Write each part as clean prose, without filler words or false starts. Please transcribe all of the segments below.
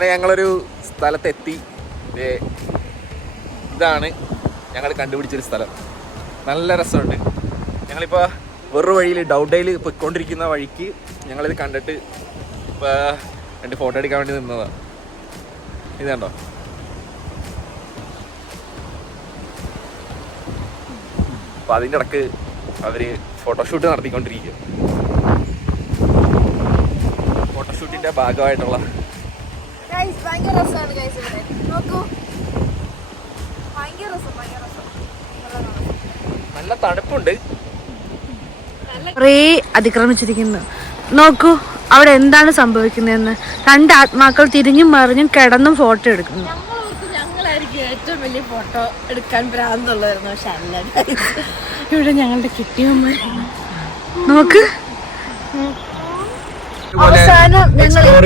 അങ്ങനെ ഞങ്ങളൊരു സ്ഥലത്തെത്തി. ഇതാണ് ഞങ്ങൾ കണ്ടുപിടിച്ചൊരു സ്ഥലം. നല്ല രസമുണ്ട്. ഞങ്ങളിപ്പോൾ വേറൊരു വഴിയിൽ ഡൗഡയിൽ പോയിക്കൊണ്ടിരിക്കുന്ന വഴിക്ക് ഞങ്ങളിത് കണ്ടിട്ട് ഇപ്പോൾ 2 ഫോട്ടോ എടുക്കാൻ വേണ്ടി നിന്നതാണ്. ഇത് കണ്ടോ? അപ്പോൾ അതിൻ്റെ ഇടക്ക് അവർ ഫോട്ടോഷൂട്ട് നടത്തിക്കൊണ്ടിരിക്കുക. ഫോട്ടോഷൂട്ടിൻ്റെ ഭാഗമായിട്ടുള്ള നല്ല തണുപ്പുണ്ട്. കുറേ അതിക്രമിച്ചിരിക്കുന്നു. നോക്കൂ അവിടെ എന്താണ് സംഭവിക്കുന്നതെന്ന്. 2 ആത്മാക്കൾ തിരിഞ്ഞും മറിഞ്ഞും കിടന്നും ഫോട്ടോ എടുക്കുന്നു. ഞങ്ങളായിരിക്കും ഏറ്റവും വലിയ ഫോട്ടോ എടുക്കാൻ ഭ്രാന്തുള്ളായിരുന്നു. പക്ഷെ അല്ല, ഇവിടെ ഞങ്ങളുടെ കിട്ടിയമ്മ നോക്ക്. അവസാനം ഞങ്ങൾ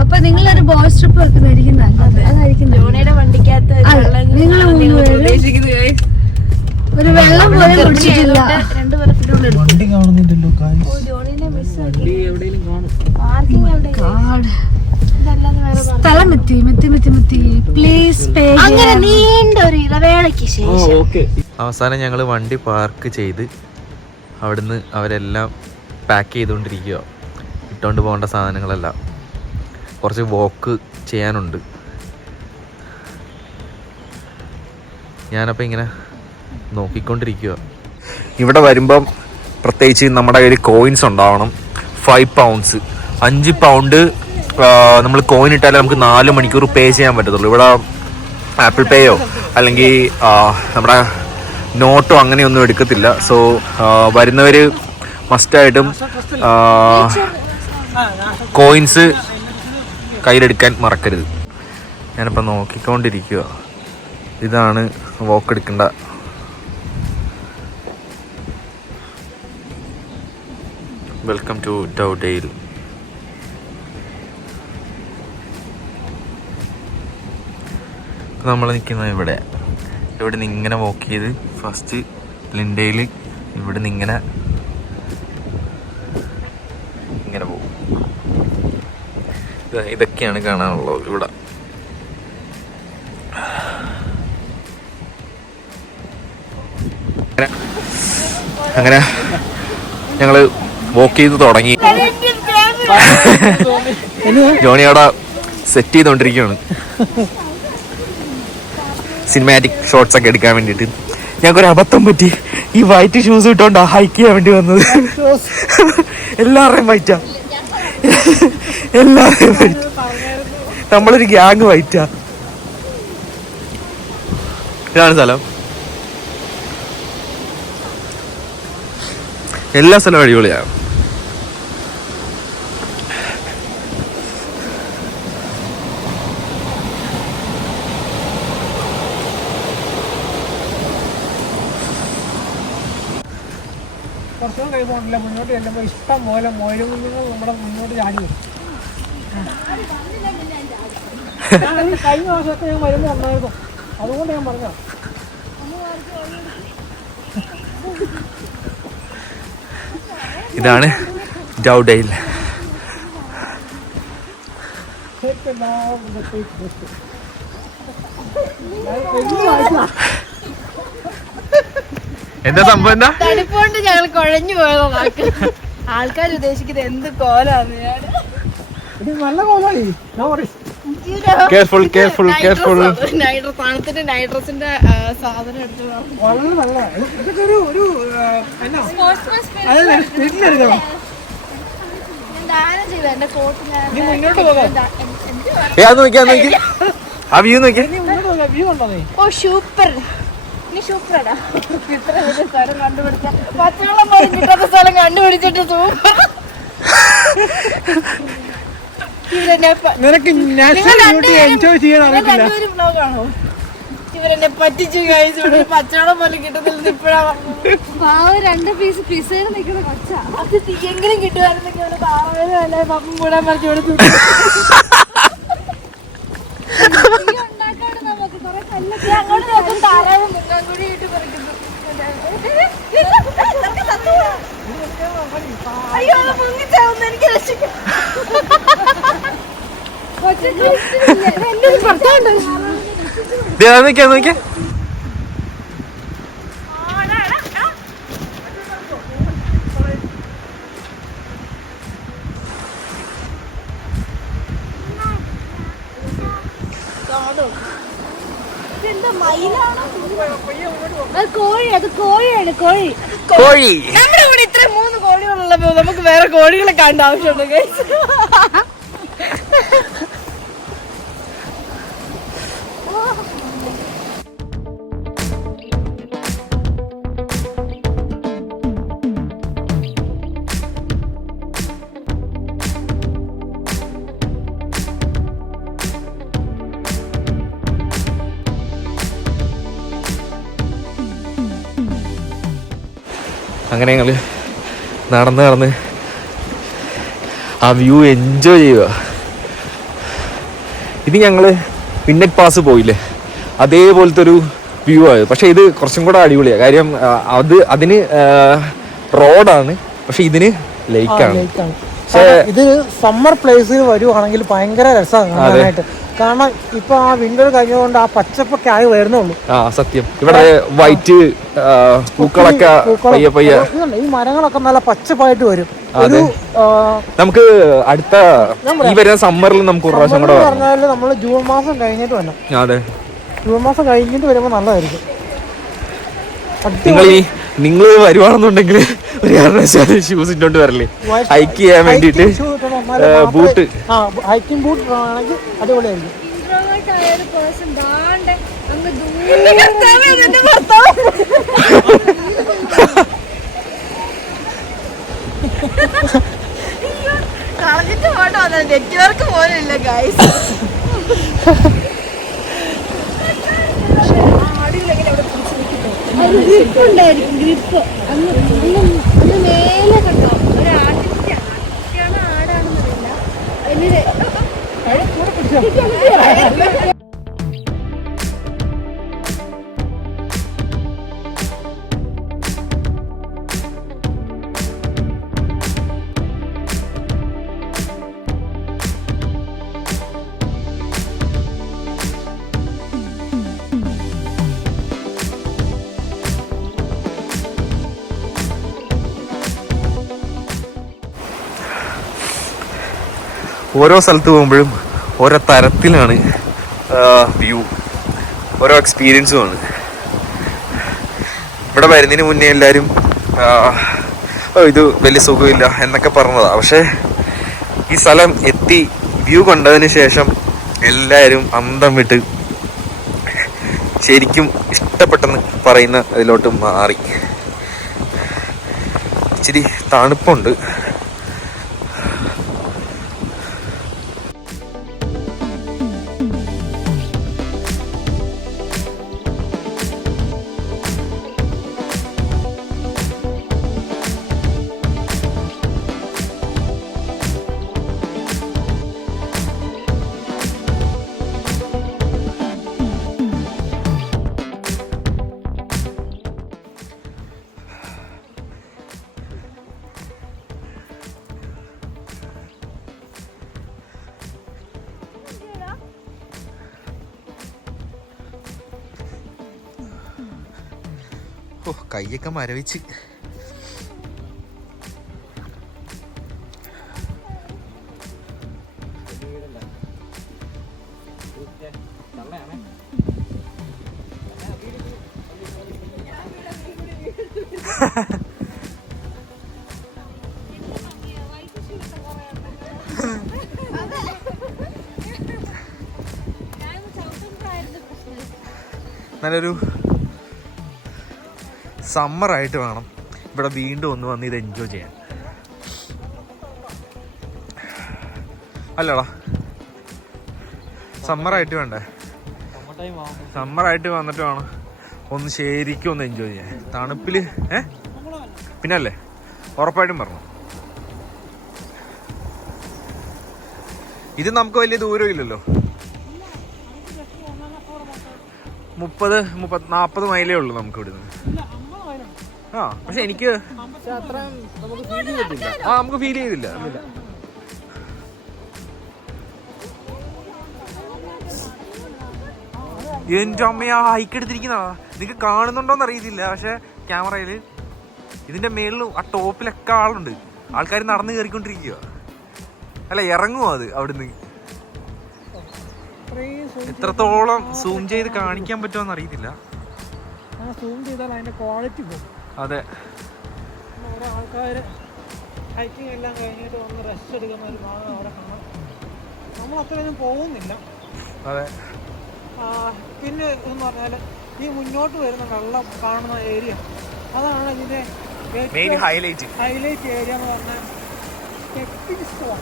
അപ്പൊ നിങ്ങളൊരു ബോസ് ട്രിപ്പ് വെക്കുന്നതായിരിക്കും നല്ലത്. അതായിരിക്കും ജോണിയുടെ വണ്ടിക്കകത്ത് നിങ്ങൾ ഒരു വെള്ളം പോലും കുടിച്ചിട്ടില്ല. സ്ഥലം എത്തി. പ്ലീസ് അങ്ങനെ നീണ്ട ഒരു ഇടവേളയ്ക്ക് ശേഷം അവസാനം ഞങ്ങൾ വണ്ടി പാർക്ക് ചെയ്ത് അവിടുന്ന് അവരെല്ലാം പാക്ക് ചെയ്തുകൊണ്ടിരിക്കുക. ഇട്ടുകൊണ്ട് പോകേണ്ട സാധനങ്ങളെല്ലാം. കുറച്ച് വോക്ക് ചെയ്യാനുണ്ട്. ഞാനപ്പോൾ ഇങ്ങനെ നോക്കിക്കൊണ്ടിരിക്കുക. ഇവിടെ വരുമ്പം പ്രത്യേകിച്ച് നമ്മുടെ കയ്യിൽ കോയിൻസ് ഉണ്ടാവണം. 5 പൗണ്ട്സ് 5 പൗണ്ട് നമ്മൾ കോയിൻ ഇട്ടാലേ നമുക്ക് 4 മണിക്കൂർ പേ ചെയ്യാൻ പറ്റത്തുള്ളൂ. ഇവിടെ ആപ്പിൾ പേയോ അല്ലെങ്കിൽ നമ്മുടെ നോട്ടോ അങ്ങനെയൊന്നും എടുക്കത്തില്ല. സോ വരുന്നവർ മസ്റ്റായിട്ടും കോയിൻസ് കയ്യിലെടുക്കാൻ മറക്കരുത്. ഞാനിപ്പോൾ നോക്കിക്കൊണ്ടിരിക്കുക. ഇതാണ് വോക്ക് എടുക്കേണ്ട. വെൽക്കം ടു ഡൗഡെയിൽ. ഇപ്പം നമ്മൾ നിൽക്കുന്നത് ഇവിടെ നിന്ന് ഇങ്ങനെ വോക്ക് ചെയ്ത് ഫസ്റ്റ് ലിൻഡയിൽ ഇവിടെ നിന്ന് ഇങ്ങനെ പോകും. ഇതൊക്കെയാണ് കാണാനുള്ളത് ഇവിടെ. അങ്ങനെ ഞങ്ങള് വോക്ക് ചെയ്ത് തുടങ്ങി. ജോണി അവിടെ സെറ്റ് ചെയ്തോണ്ടിരിക്കുകയാണ് സിനിമാറ്റിക് ഷോട്ട്സ് ഒക്കെ എടുക്കാൻ വേണ്ടിയിട്ട്. ഞങ്ങൾക്കൊരു അബദ്ധം പറ്റി. ഈ വൈറ്റ് ഷൂസ് ഇട്ടോണ്ടാ ഹൈക്ക് ചെയ്യാൻ വേണ്ടി വന്നത്. എല്ലാവരുടെയും വൈറ്റാ, എല്ലാവരുടെയും വൈറ്റ്. നമ്മളൊരു ഗ്യാങ് വൈറ്റാ. ഇതാണ് സ്ഥലം. എല്ലാ സ്ഥലവും അടിപൊളിയാണ്. കുറച്ചും കൈപോണ്ടില്ല. മുന്നോട്ട് ചെല്ലുമ്പോൾ ഇഷ്ടം പോലെ മൊയിലും കുഞ്ഞുങ്ങൾ നമ്മുടെ മുന്നോട്ട് ചാടി വരും. കഴിഞ്ഞ വർഷമൊക്കെ ഞാൻ വരുമ്പോൾ ഉണ്ടായിരുന്നു. അതുകൊണ്ട് ഞാൻ പറഞ്ഞോ. ഇതാണ് ഡൗഡെയിൽ. എന്താ സംഭവം? എന്താ തണുപ്പോണ്ട് ഞങ്ങൾ കുഴഞ്ഞു പോയതോ. ആൾക്കാർ ഉദ്ദേശിക്കുന്നത് എന്ത് കോലാണ്. നല്ല കോലായി. Careful careful careful. തണുത്തിന്റെ നൈട്രസിന്റെ സാധനം എടുത്തു. വളരെ നല്ല. ഇതൊക്കെ ഒരു വീട്ടിലെടുക്കണം. എന്റെ കോട്ട് നീ മുന്നോട്ട് പോകാം. ആ വ്യൂ നോക്കി. വ്യൂ ഉണ്ടോ നീ? ഓ സൂപ്പർ. നീ സൂപ്പറാടാ. ഇത്ര വലിയ സ്ഥലം കണ്ടുപിടിച്ച പച്ചവെള്ളം പോലും കിട്ടാത്ത സ്ഥലം കണ്ടുപിടിച്ചിട്ട് സൂപ്പർ. നിനക്ക് നാഷണൽ ബ്യൂട്ടി എൻജോയ് ചെയ്യാൻ അറിയത്തില്ല. വ്ലോഗാണോ? ഇവരെന്നെ പറ്റിച്ചു. ഇവിടെ പച്ചവെള്ളം പോലും കിട്ടുന്നില്ല. ഇപ്പഴാ 2 പീസ് പിസയിൽ നിൽക്കുന്ന കൊച്ച. അത് തീയെങ്കിലും കിട്ടുമായിരുന്നെങ്കിൽ അവിടെ താറാവേലും അല്ലെ പപ്പും കൂടാൻ മറിച്ച് ഇവിടെ അങ്ങോട്ട് നോക്കും. താറാവും മുങ്ങാൻകുഴി ഇട്ട് പറിക്കുന്നു. അയ്യോ അത് മുങ്ങിച്ചാവുന്ന എനിക്ക് രക്ഷിക്കും. നോക്കിയാ കോഴി, അത് കോഴിയാണ്, കോഴി. കോഴി. നമ്മുടെ ഇവിടെ ഇത്ര 3 കോഴികളുള്ളപ്പോ നമുക്ക് വേറെ കോഴികളെ കാണേണ്ട ആവശ്യമുണ്ട് ഗൈസ്. അങ്ങനെ ഞങ്ങൾ നടന്ന് ആ വ്യൂ എൻജോയ് ചെയ്യുക. ഇത് ഞങ്ങൾ പിന്നറ്റ് പാസ് പോയില്ലേ, അതേപോലത്തെ ഒരു വ്യൂ ആയത്. പക്ഷെ ഇത് കുറച്ചും കൂടെ അടിപൊളിയാണ്. കാര്യം അതിന് റോഡാണ്, പക്ഷെ ഇതിന് ലേക്കാണ്. ഇത് സമ്മർ പ്ലേസിൽ വരുവാണെങ്കിൽ ഭയങ്കര രസമാണ് കാണാനായിട്ട്. കാരണം ഇപ്പൊ ആ വിന്റർ കഴിഞ്ഞുകൊണ്ട് ആ പച്ചപ്പൊക്കെ ആയി വരുന്നുള്ളൂ. ആ സത്യം. ഇവിടെ വൈറ്റ് പൂക്കളൊക്കെ പയ്യെ ഈ മരങ്ങളൊക്കെ നല്ല പച്ചപ്പായിട്ട് വരും. ഒരു നമുക്ക് അടുത്ത ഈ വരുന്ന സമ്മറിൽ നമുക്ക് ഒരു പ്രാവശ്യം കൂടെ പറഞ്ഞാല് നമ്മള് ജൂൺ മാസം കഴിഞ്ഞിട്ട് വരണം. അതെ, ജൂൺ മാസം കഴിഞ്ഞിട്ട് വരുമ്പോ നല്ലതായിരിക്കും. നിങ്ങൾ വരുവാണെന്നുണ്ടെങ്കിൽ ഒരു കാരണവശാലും ഷൂസ് ഇട്ടോണ്ട് വരല്ലേ, ഹൈക്ക് ചെയ്യാൻ വേണ്ടിട്ട് ബൂട്ട്. ഹൈക്കിംഗ് ബൂട്ട് ആണെങ്കിൽ അടിപൊളിയായിരിക്കും. കളഞ്ഞിട്ട് ഫോട്ടോ നെറ്റ്വർക്ക് പോലും ഇല്ല ഗൈസ്. ഗ്രിപ്പുണ്ടായിരിക്കും, ഗ്രിപ്പ്. അന്ന് മേലെ കണ്ടോ ഒരു ആട്ടിയാണ്, ആടാണെന്നറിയില്ല. ഓരോ സ്ഥലത്ത് പോകുമ്പോഴും ഓരോ തരത്തിലാണ് വ്യൂ, ഓരോ എക്സ്പീരിയൻസുമാണ്. ഇവിടെ വരുന്നതിന് മുന്നേ എല്ലാവരും ഇത് വലിയ സുഖമില്ല എന്നൊക്കെ പറഞ്ഞതാണ്. പക്ഷേ ഈ സ്ഥലം എത്തി വ്യൂ കണ്ടതിന് ശേഷം എല്ലാവരും അന്തം വിട്ട് ശരിക്കും ഇഷ്ടപ്പെട്ടെന്ന് പറയുന്ന അതിലോട്ട് മാറി. ഇച്ചിരി തണുപ്പുണ്ട്. ഓ, കൈയൊക്കെ മരവിച്ച്. നല്ലൊരു സമ്മറായിട്ട് വേണം ഇവിടെ വീണ്ടും ഒന്ന് വന്ന് ഇത് എൻജോയ് ചെയ്യാൻ. അല്ലടാ, സമ്മറായിട്ട് വേണ്ടേ? സമ്മറായിട്ട് വന്നിട്ട് വേണം ഒന്ന് ശരിക്കും ഒന്ന് എൻജോയ് ചെയ്യാൻ. തണുപ്പിൽ പിന്നല്ലേ, ഉറപ്പായിട്ടും പറഞ്ഞു. ഇത് നമുക്ക് വലിയ ദൂരം ഇല്ലല്ലോ, 30-40 മൈലേ ഉള്ളൂ നമുക്ക് ഇവിടുന്ന്. ആ പക്ഷെ എനിക്ക് നമുക്ക് ഫീൽ ചെയ്തില്ല. എൻ്റെ അമ്മയാ ഹൈക്ക് എടുത്തിരിക്കുന്നതാ. നിങ്ങൾക്ക് കാണുന്നുണ്ടോന്ന് അറിയത്തില്ല, പക്ഷെ ക്യാമറയില് ഇതിന്റെ മേളിൽ ആ ടോപ്പിലൊക്കെ ആളുണ്ട്. ആൾക്കാർ നടന്ന് കയറിക്കൊണ്ടിരിക്കുക. അല്ല, ഇറങ്ങുമോ അത് അവിടുന്ന്? എത്രത്തോളം സൂം ചെയ്ത് കാണിക്കാൻ പറ്റുമെന്ന് അറിയത്തില്ല. സൂം ചെയ്താൽ അതിന്റെ ക്വാളിറ്റി പോകും. അതെ, ഓരോ ആൾക്കാർ ഹൈക്കിങ് എല്ലാം കഴിഞ്ഞിട്ട് ഒന്ന് റെസ്റ്റ് എടുക്കുന്ന ഒരു ഭാഗം അവിടെ കാണാം. നമ്മൾ അത്രയൊന്നും പോകുന്നില്ല. അതെ. പിന്നെ എന്ന് പറഞ്ഞാൽ ഈ മുന്നോട്ട് വരുന്ന വെള്ളം കാണുന്ന ഏരിയ, അതാണ് ഇതിന്റെ ഹൈലൈറ്റ് ഏരിയ എന്ന് പറഞ്ഞാൽ സ്റ്റെപ്പിംഗ് സ്റ്റോൺ.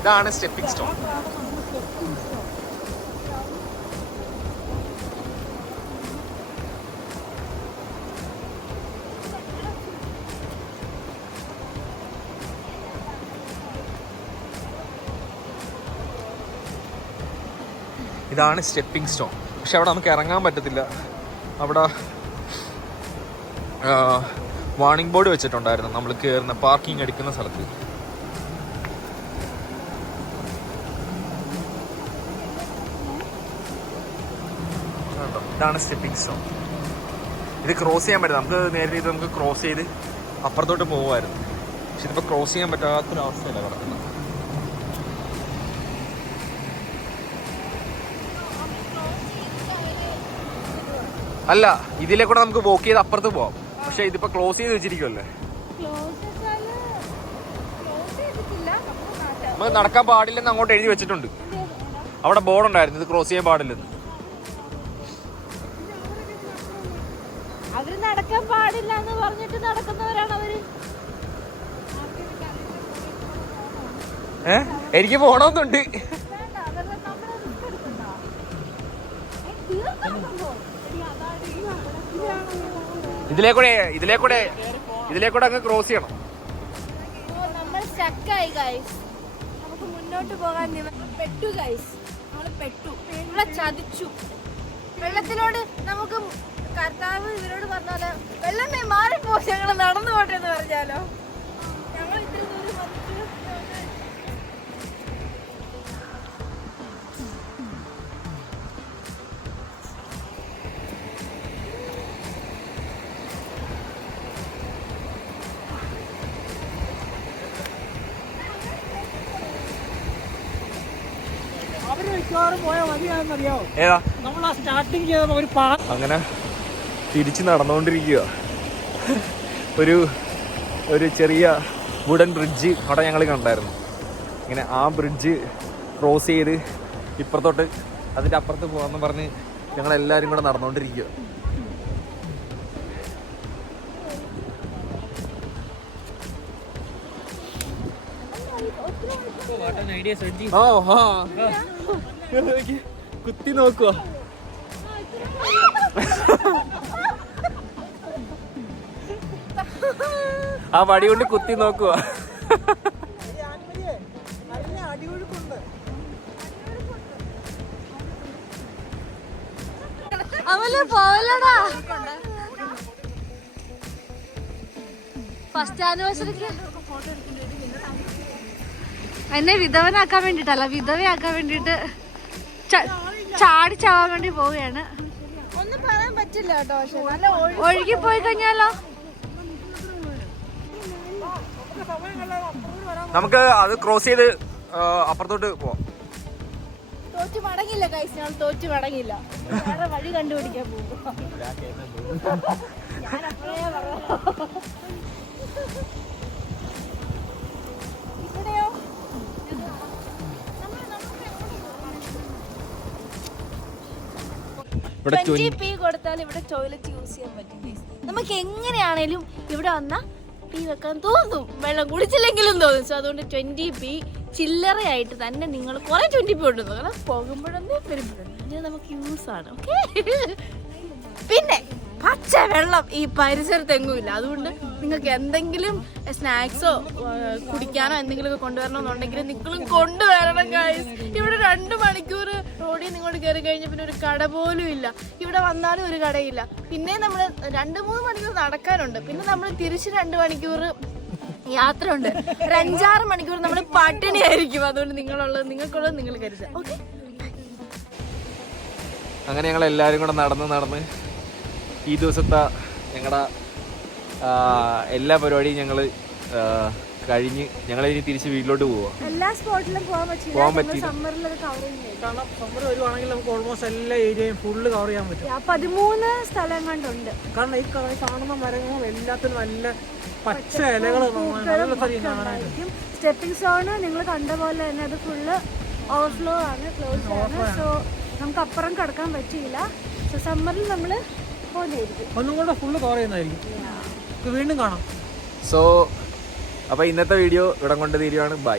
ഇതാണ് സ്റ്റെപ്പിംഗ് സ്റ്റോൺ. ഇതാണ് സ്റ്റെപ്പിംഗ് സ്റ്റോൺ. പക്ഷെ അവിടെ നമുക്ക് ഇറങ്ങാൻ പറ്റത്തില്ല. അവിടെ വാർണിംഗ് ബോർഡ് വെച്ചിട്ടുണ്ടായിരുന്നു നമ്മൾ കയറുന്ന പാർക്കിംഗ് എടുക്കുന്ന സ്ഥലത്ത്. ഇതാണ് സ്റ്റെപ്പിംഗ് സ്റ്റോൺ. ഇത് ക്രോസ് ചെയ്യാൻ പറ്റില്ല. നമുക്ക് നേരിട്ട് ഇത് നമുക്ക് ക്രോസ് ചെയ്ത് അപ്പുറത്തോട്ട് പോകുമായിരുന്നു. പക്ഷെ ഇതിപ്പോൾ ക്രോസ് ചെയ്യാൻ പറ്റാത്തൊരവസ്ഥയല്ല കിടക്കുന്നത്. അല്ല, ഇതിലെ കൂടെ നമുക്ക് വോക്ക് ചെയ്ത് അപ്പുറത്ത് പോവാം. പക്ഷെ ഇതിപ്പോ ക്ലോസ് ചെയ്ത് വെച്ചിരിക്കുമല്ലേ. നമുക്ക് നടക്കാൻ പാടില്ലെന്ന് അങ്ങോട്ട് എഴുതി വെച്ചിട്ടുണ്ട്. അവിടെ ബോർഡ് ഉണ്ടായിരുന്നു, ഇത് ക്രോസ് ചെയ്യാൻ പാടില്ലെന്ന്. അവര് നടക്കാൻ പാടില്ല എന്ന് പറഞ്ഞിട്ട് നടക്കുന്നവരാണ് അവര്. എനിക്ക് പോണമെന്നുണ്ട്. ഇതിലേക്കൂടെ അങ്ങ് ക്രോസ് ചെയ്യണം. നമ്മൾ സ്റ്റക്കായി ഗൈസ്. നമുക്ക് മുന്നോട്ട് പോകാൻ പെട്ടു ഗൈസ്. നമ്മള് പെട്ടു, നമ്മളെ ചതിച്ചു. വെള്ളത്തിനോട് നമുക്ക് കർത്താവ് ഇവരോട് പറഞ്ഞാലോ, വെള്ളമേ മാറിപ്പോ, ഞങ്ങൾ നടന്നു പോട്ടെ എന്ന് പറഞ്ഞാലോ. ഞങ്ങൾ ഇത്ര ദൂരം വന്നിട്ട് ഏതാ നമ്മൾ ആ സ്റ്റാർട്ടിങ് ചെയ്ത ഒരു അങ്ങനെ തിരിച്ച് നടന്നുകൊണ്ടിരിക്കുക. ഒരു ചെറിയ വുഡൻ ബ്രിഡ്ജ് അവിടെ ഞങ്ങൾ കണ്ടായിരുന്നു. ഇങ്ങനെ ആ ബ്രിഡ്ജ് ക്രോസ് ചെയ്ത് ഇപ്പുറത്തോട്ട് അതിൻ്റെ അപ്പുറത്ത് പോകാമെന്ന് പറഞ്ഞ് ഞങ്ങളെല്ലാവരും കൂടെ നടന്നുകൊണ്ടിരിക്കുക. കുത്തി നോക്കുക. ആ വടി കൊണ്ട് കുത്തി നോക്കുക. അവല് പോവലടാ. ഫസ്റ്റ് ആനിവേഴ്സറിക്ക് എന്നെ വിധവനാക്കാൻ വേണ്ടിട്ടല്ല, വിധവയാക്കാൻ വേണ്ടിട്ട് ചാടി ചാവാൻ വേണ്ടി പോവുകയാണ്. ഒന്നും പറയാൻ പറ്റില്ല കേട്ടോ. പക്ഷെ നല്ല ഒഴുകി പോയി കഴിഞ്ഞാലോ നമുക്ക് അത് ക്രോസ് ചെയ്ത് അപ്പുറത്തോട്ട് പോവാം. തോറ്റു മടങ്ങില്ല ഗൈസ്, ഞങ്ങൾ തോറ്റു മടങ്ങില്ല. വേറെ വഴി കണ്ടുപിടിക്കാൻ പോകും. ഞാൻ അപ്പോഴേ പറഞ്ഞു. ഇവിടെയോ ഇവിടെ 20p കൊടുത്താൽ ഇവിടെ ടോയ്ലറ്റ് യൂസ് ചെയ്യാൻ പറ്റും ഗൈസ്. നമുക്ക് എങ്ങനെയാണേലും ഇവിടെ വന്നാൽ പി വെക്കാൻ തോന്നും, വെള്ളം കുടിച്ചില്ലെങ്കിലും തോന്നും. സോ അതുകൊണ്ട് 20p ചില്ലറയായിട്ട് തന്നെ നിങ്ങൾ കുറെ 20p കൊണ്ടുവന്നു. കാരണം പോകുമ്പോഴൊന്നും വരുമ്പോഴൊന്നും നമുക്ക് യൂസ് ആണ്. ഓക്കെ, പിന്നെ പച്ച വെള്ളം ഈ പരിസരത്തെങ്ങുമില്ല. അതുകൊണ്ട് നിങ്ങൾക്ക് എന്തെങ്കിലും സ്നാക്സോ കുടിക്കാനോ എന്തെങ്കിലുമൊക്കെ കൊണ്ടുവരണമെന്നുണ്ടെങ്കിൽ നിങ്ങളും കൊണ്ടുവരണം ഗൈസ്. ഇവിടെ 2 മണിക്കൂർ റോഡിൽ നിങ്ങോട്ട് കയറി കഴിഞ്ഞ പിന്നെ ഒരു കട പോലും ഇല്ല. ഇവിടെ വന്നാലും ഒരു കടയില്ല. പിന്നെ നമ്മൾ 2-3 മണിക്കൂർ നടക്കാനുണ്ട്. പിന്നെ നമ്മൾ തിരിച്ച് 2 മണിക്കൂർ യാത്ര ഉണ്ട്. ഒരു 5-6 മണിക്കൂർ നമ്മൾ പട്ടിണി ആയിരിക്കും. അതുകൊണ്ട് നിങ്ങൾക്കുള്ളത് നിങ്ങൾ കരുതുക. ഓക്കെ, അങ്ങനെ ഞങ്ങൾ എല്ലാവരും കൂടെ നടന്ന് ഈ ദിവസത്തെ ഞങ്ങളുടെ എല്ലാ പരിപാടിയും ഞങ്ങൾ കഴിഞ്ഞ് ഞങ്ങൾ ഇനി തിരിച്ച് വീട്ടിലോട്ട് പോവാ. എല്ലാ സ്പോട്ടിലും പോകാൻ പറ്റില്ല. സമ്മറിൽ അത് കവർ ചെയ്യുന്നത്. കാരണം സമ്മർ വരുവാണെങ്കിൽ നമുക്ക് ഓൾമോസ്റ്റ് എല്ലാ ഏരിയയും ഫുള്ള് കവർ ചെയ്യാൻ പറ്റും. 13 സ്ഥലം കണ്ടുണ്ട്. കാരണം ഈ കാണുന്ന മരങ്ങളും എല്ലാത്തിനും നല്ല പച്ച ഇലകൾ കാണാനായിരിക്കും. സ്റ്റെപ്പിംഗ് സ്റ്റോണ് നിങ്ങൾ കണ്ട പോലെ തന്നെ അത് ഫുള്ള് ഓവർഫ്ലോ ആണ്, ക്ലോസ് ആണ്. സോ നമുക്ക് അപ്പുറം കടക്കാൻ പറ്റിയില്ല. സോ സമ്മറിൽ നമ്മൾ പോകുന്നതായിരിക്കും. ഒന്നും കൂടെ ഫുള്ള് കവർ ചെയ്യുന്നതായിരിക്കും. വീണ്ടും കാണാം. സോ അപ്പോൾ ഇന്നത്തെ വീഡിയോ ഇവിടെ കൊണ്ട് തീരുവാണ്. ബൈ.